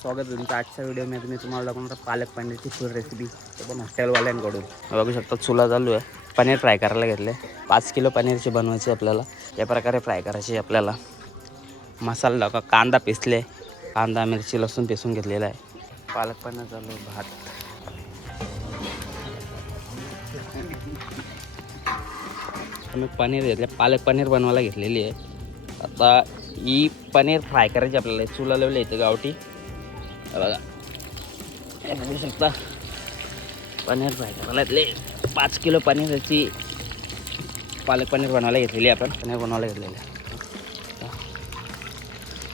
स्वागत आहे तुमचं आजच्या व्हिडिओमध्ये. मी तुम्हाला दाखवणार पालक पनीरची फुल रेसिपी, ते पण हॉटेलवाल्यांकडून. बघू शकता चुला चालू आहे. पनीर फ्राय करायला घेतले. 5 किलो पनीरची बनवायची आपल्याला. या प्रकारे फ्राय करायची आपल्याला. मसाला टाका, कांदा पिसले, कांदा मिरची लसूण पिसून घेतलेला आहे. पालक पनीर चालू, भात. मी पनीर घेतले, पालक पनीर बनवायला घेतलेली आहे. आता ही पनीर फ्राय करायची आपल्याला. चुला लावली इथे गावठी. बघा बघू शकता पनीर फ्राय करायला घेतले. 5 किलो पनीरची पालक पनीर बनवायला घेतलेली आपण. पनीर बनवायला घेतलेलं आहे.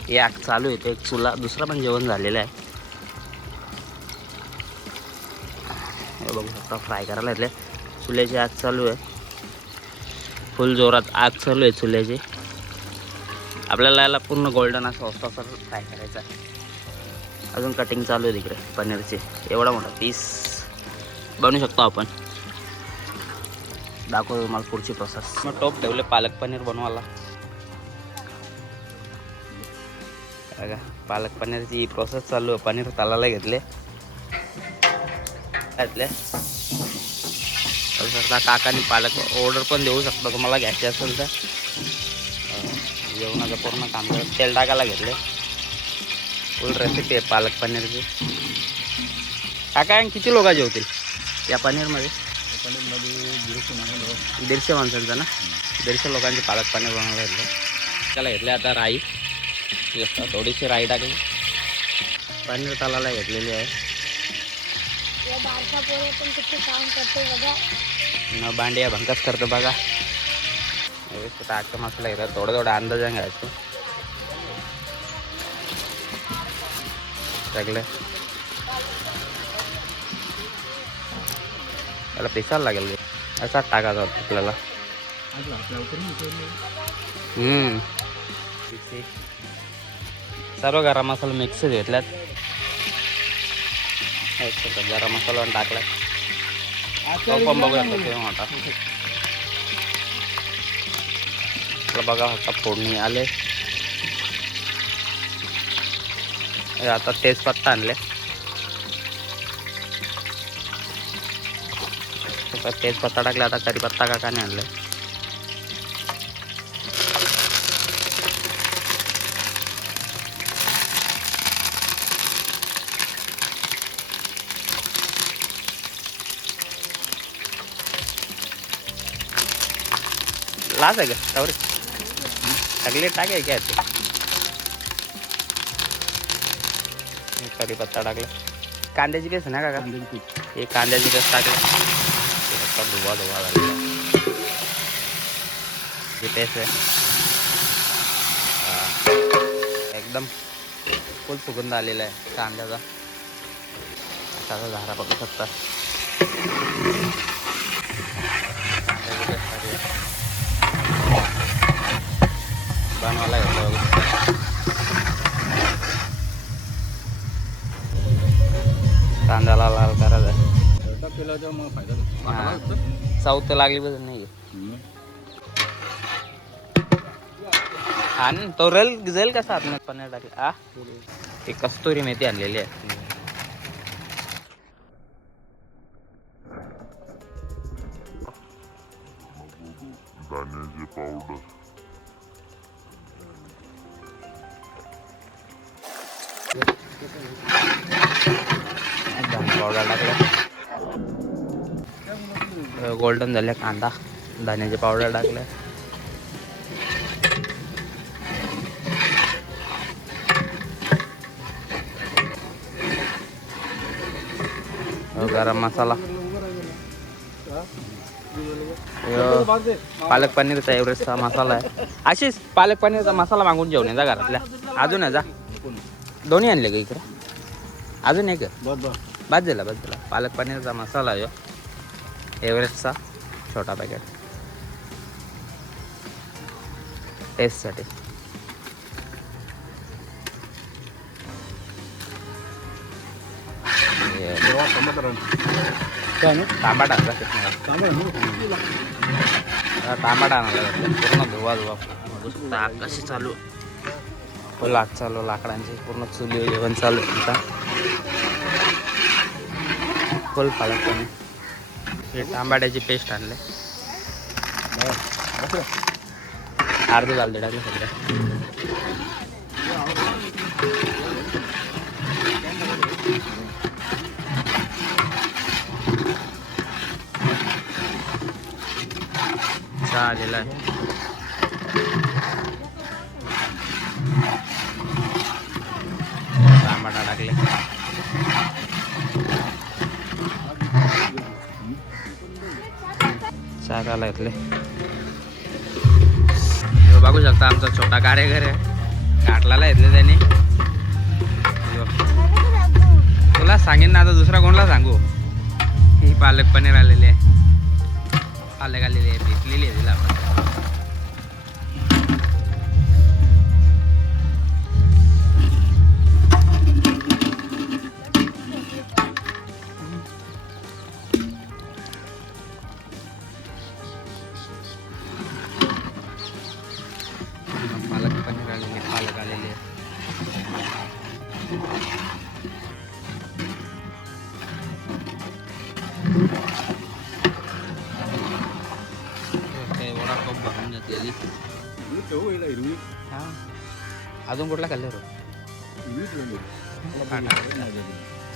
हे आग चालू आहे. एक चुला दुसरा पण जेवण झालेलं आहे. हे बघू शकता फ्राय करायला घेतले. चुल्याची आग चालू आहे. फुल जोरात आग चालू आहे चुल्याची. आपल्याला याला पूर्ण गोल्डन असं फ्राय करायचं आहे. अजून कटिंग चालू आहे तिकडे पनीरचे. एवढा मोठा पीस बनवू शकतो आपण. दाखवतो तुम्हाला पुढची प्रोसेस. मग टोप ठेवले पालक पनीर बनवायला. बघा पालक पनीरची प्रोसेस चालू आहे. पनीर तळायला घेतले. काकाने पालक ऑर्डर पण देऊ शकता तुम्हाला घ्यायचे असेल तर. जेवणाचं पूर्ण काम करत तेल टाकायला घेतले. फुल रेसिपी आहे पालक पनीरची. काका किती लोक जेवतील या पनीरमध्ये? पनीरमध्ये 150 माणसांचं ना. 150 लोकांचे पालक पनीर बनवायला घेतलं. त्याला घेतले आता राई. थोडीशी राई टाकली. पनीर तळायला घेतलेली आहे. न बांडिया भंकच करतो बघा. आजचा मसाला घेतात. थोडं अंदाजाने घ्यायचं. टाकलं त्याला पिसायला लागेल. असा टाकायचा आपल्याला. सर्व गरम मसाला मिक्स घेतल्यात. गरम मसाला पण टाकला. पण बघूया मोठा बघा होता फोडणी आले. आता तेजपत्ता आणले. तेजपत्ता टाकला. आता कढीपत्ता काकाने आणले. लाच आहे का त्यावर सगळे टाकाय काय ते. कढीपत्ता टाकला. कांद्याची पेस्ट ना काका? हे कांद्याची पेस्ट टाकली. धुवा झालेला जी पेस्ट आहे. एकदम फुल सुगंध आलेला आहे कांद्याचा. त्याचा झारा बघू शकता. बनवायला घेतलं. कांद्याला लाल करायचं आहे. साऊथ लागली बस नाही. आणि तो रेल जाईल कसा आतमध्ये पनीर टाकला. ही कस्तुरी मेथी आणलेली आहे. दाण्याचे पावडर. पावडर टाकला. गोल्डन झाले कांदा. धान्याचे पावडर टाकले. गरम मसाला. पालक पनीरचा एव्हरेस्टचा मसाला आहे. अशीच पालक पनीरचा मसाला मागून जेवण जा घरातल्या. अजून आहे जा. दोन्ही आणले का इकडे? अजून एक बाद झाला. पालक पनीरचा मसाला आहे एव्हरेस्टचा छोटा पॅकेट टेस्टसाठी. तांबाट आणला. तांबाट आणायला पूर्ण धुवा. कशी चालू लाग चालू लाकडांची पूर्ण चुली जेवण चालू आहे आता. फुल पालक पनीर. हे टमाट्याची पेस्ट आणले. अर्धे घालते टाकले सगळ्या. चहा आलेला आहे. टमाटा टाकले. चहा घाला घेतले. बघू शकता आमचा छोटा कारेगर आहे. काटलाला घेतले त्याने. तुला सांगेन ना आता, दुसरा कोणाला सांगू. ही पालक पनीर आलेली आहे. पालक आलेली आहे, पिकलेली आहे तिला आपण. पालक पनीर आलेली, पालक आलेली आहे. वडा खूप भरून घेतलेली. हा अजून कुठला खाल्ले रो?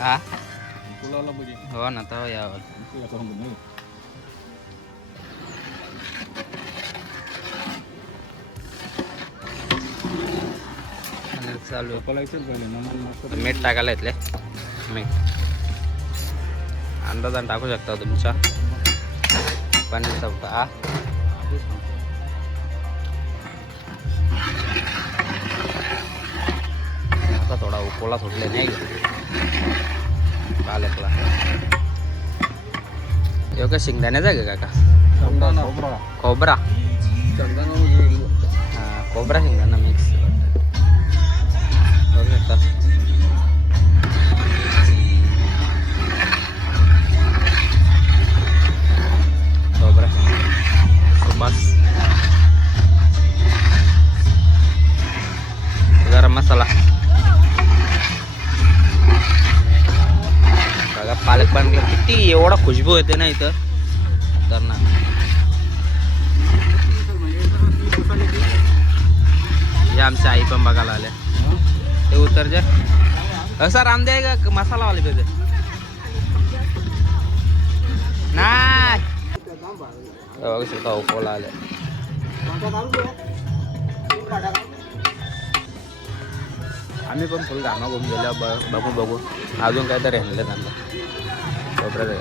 हा हो ना, तर यावं चालू. मीठ टाकायला येतले. मीठ अंदाजान टाकू शकता तुमच्या पनीरचा. हा आता थोडा उकोला सुटले नाही पालकला. एवढं शेंगदाण्याचा का काका? खोबरा. हा खोबरा शेंगदाणा मिक्स. खोबरा बस. गरम मसाला. बघा पालक पनीर किती एवढा खुशबू येते ना इथं तर ना. हे आमच्या आई पण बघायला आल्या. ते उतर जा असा राम द्याय का मसाला वाले पाहिजे नाही. बघू शकता उकोला आले. आम्ही पण फुल घामा घुम गेल्या. बघू बघू अजून काय तरी आणलं त्यांना. खोबऱ्याचं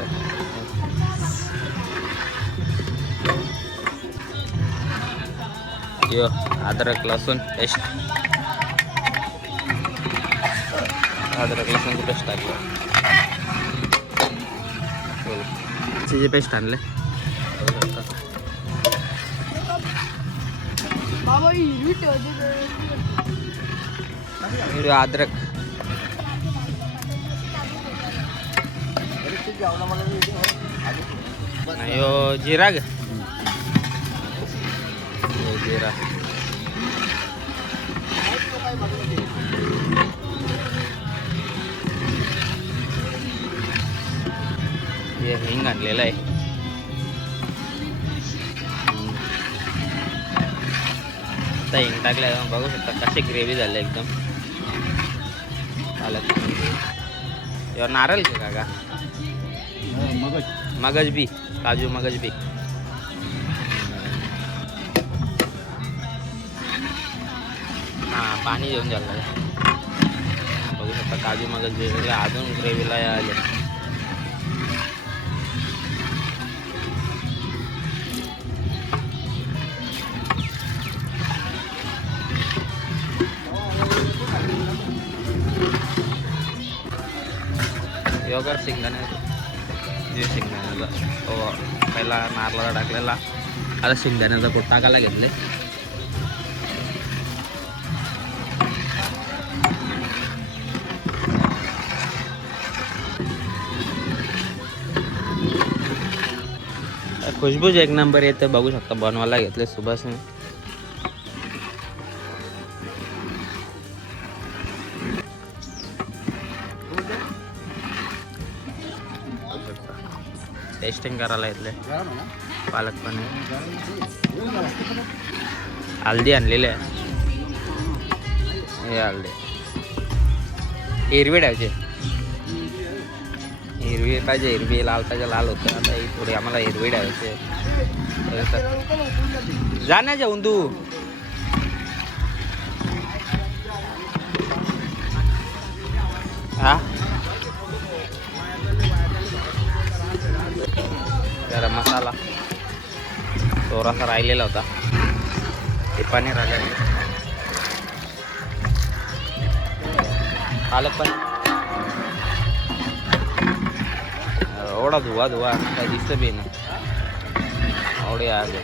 यो अद्रक लसूण पेस्ट. अद्रक लसूणची पेस्ट टाकली. चिची पेस्ट आणले. अद्रक यो जिरा ग. जिरा हे हिंग आणलेलं आहे. आता हिंग टाकल्या बघू शकता कशी ग्रेव्ही झाली एकदम. पालक यावर नारळ घे काका. मगज बी काजू मगज बी. हां पाणी घेऊन झालं. बघू शकता काजू मगज बी अजून ग्रेव्हीला आले. योगा शेंगदाण्याचा हो पहिला नारळाला टाकलेला. आता शेंगदाण्याचा पोट टाकायला घेतले. खुशबूज एक नंबर येते. बघू शकता बनवायला घेतले सुभाषने. टेस्टिंग करायला इथले पालक पनीर. हल्दी आणलेली आहे. हे हल्दी हिरवी ठेवायची. हिरवी पाहिजे, हिरवी लाल पाहिजे, लाल होतं. आता ही थोडी आम्हाला हिरवी ठेवायची. जाण्या जाऊन तू हा गरम मसाला थोडासा राहिलेला होता. ते पनीर आलेलं पालक पण एवढा धुवा काही दिसत बी ना. एवढे आले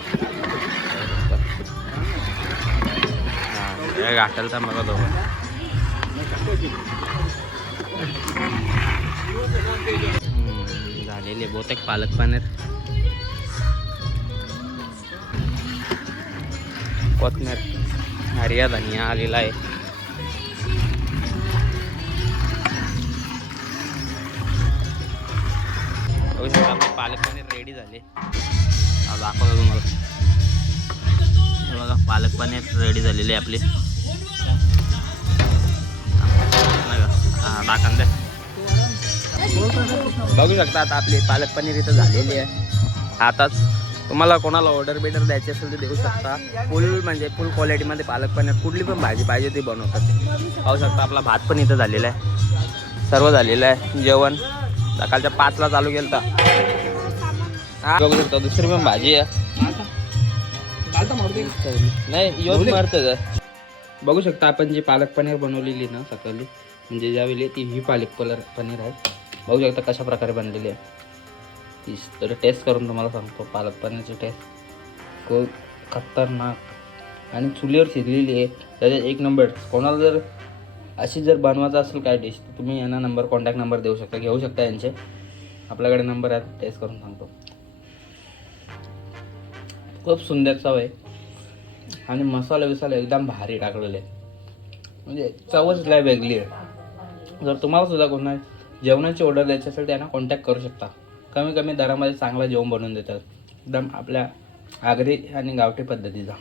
हां घाटेल तर मला दोघं झालेले बहुतेक पालक पनीर. कोथमीर हरिया धनिया आलेला आहे. पालक पनीर रेडी झाले. दाखवतो तुम्हाला. हे बघा पालक पनीर रेडी झालेली आहे आपली. दाखवून द्या. बघू शकता आता आपली पालक पनीर इथं झालेली आहे. आताच तुम्हाला कोणाला ऑर्डर बिर्डर द्यायची असेल तर देऊ शकता. फुल क्वालिटीमध्ये पालक पनीर कुठली पण भाजी पाहिजे ती बनवतात. पाहू शकता आपला भात पण इथं झालेला आहे. सर्व झालेलं आहे. जेवण सकाळच्या 5ला चालू केलं तर बघू शकता. दुसरी पण भाजी आहे. नाही योज मारतं का. बघू शकता आपण जी पालक पनीर बनवलेली ना सकाळी, म्हणजे ज्यावेळी ती ही पालक पनीर आहे. बघू शकता कशा प्रकारे बनलेली आहे. ती तर टेस्ट करून तुम्हाला सांगतो. पालक पनीरची टेस्ट खूप खतरनाक आणि चुलीवर शिजलेली आहे. त्याच्यात एक नंबर. कोणाला जर अशी जर बनवायचं असेल काय डिश तर तुम्ही यांना नंबर कॉन्टॅक्ट नंबर देऊ शकता, घेऊ शकता यांचे. आपल्याकडे नंबर आहे. टेस्ट करून सांगतो. खूप सुंदर चव आहे आणि मसाला बिसाला एकदम भारी टाकलेले आहे. म्हणजे चवच लय वेगळी आहे. जर तुम्हाला सुद्धा कोणा जेवणाची ऑर्डर द्यायची असेल त्यांना कॉन्टॅक्ट करू शकता. कमी दरामध्ये चांगलं जेवण बनवून देतात. एकदम आपल्या आगरी आणि गावठी पद्धतीचा.